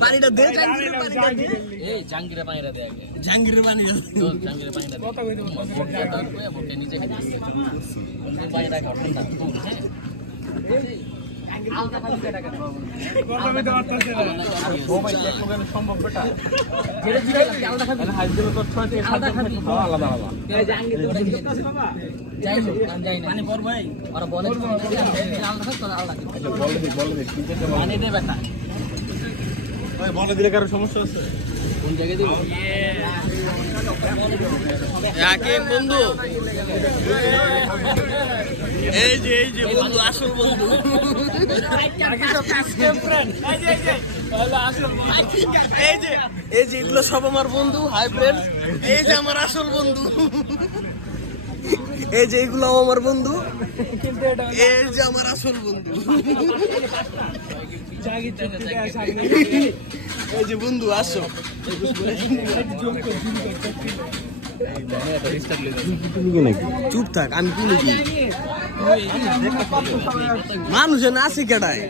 পানিটা দে জাঙ্গিরে পানিটা দে জাঙ্গিরে পানি জাঙ্গিরে পানিটা দে নিচে পানিটা খাও ঠান্ডা আলতা খালি কেটা কেন কথা কইতে পারতাছ না ও ভাই এক লোকের সম্ভব বেটা যেটা দিলে আলতা খাবি হাইজেলো তো 6 থেকে 7 খাবি খাওয়া আলাদা আলাদা এই জাঙ্গি তোরা কি কাছে বাবা যাই আমি যাই না পানি পর ভাই ওরা বলে আলতা খাস তোরা আলতা আচ্ছা বলে দে পানি দে বেটা ভাই বলে দিলে কারো সমস্যা আছে কোন জায়গায় দিব ইয়াকিন বন্ধু এই যে বন্ধু আসল বন্ধু এই যে এগুলো সব আমার বন্ধু হাই ফ্রেন্ড এই যে আমার আসল বন্ধু এই যে এগুলো আমার বন্ধু এই যে আমার আসল বন্ধু এই যে বন্ধু আসো চুপ থাক আমি কি মানুষ আছে কেটায়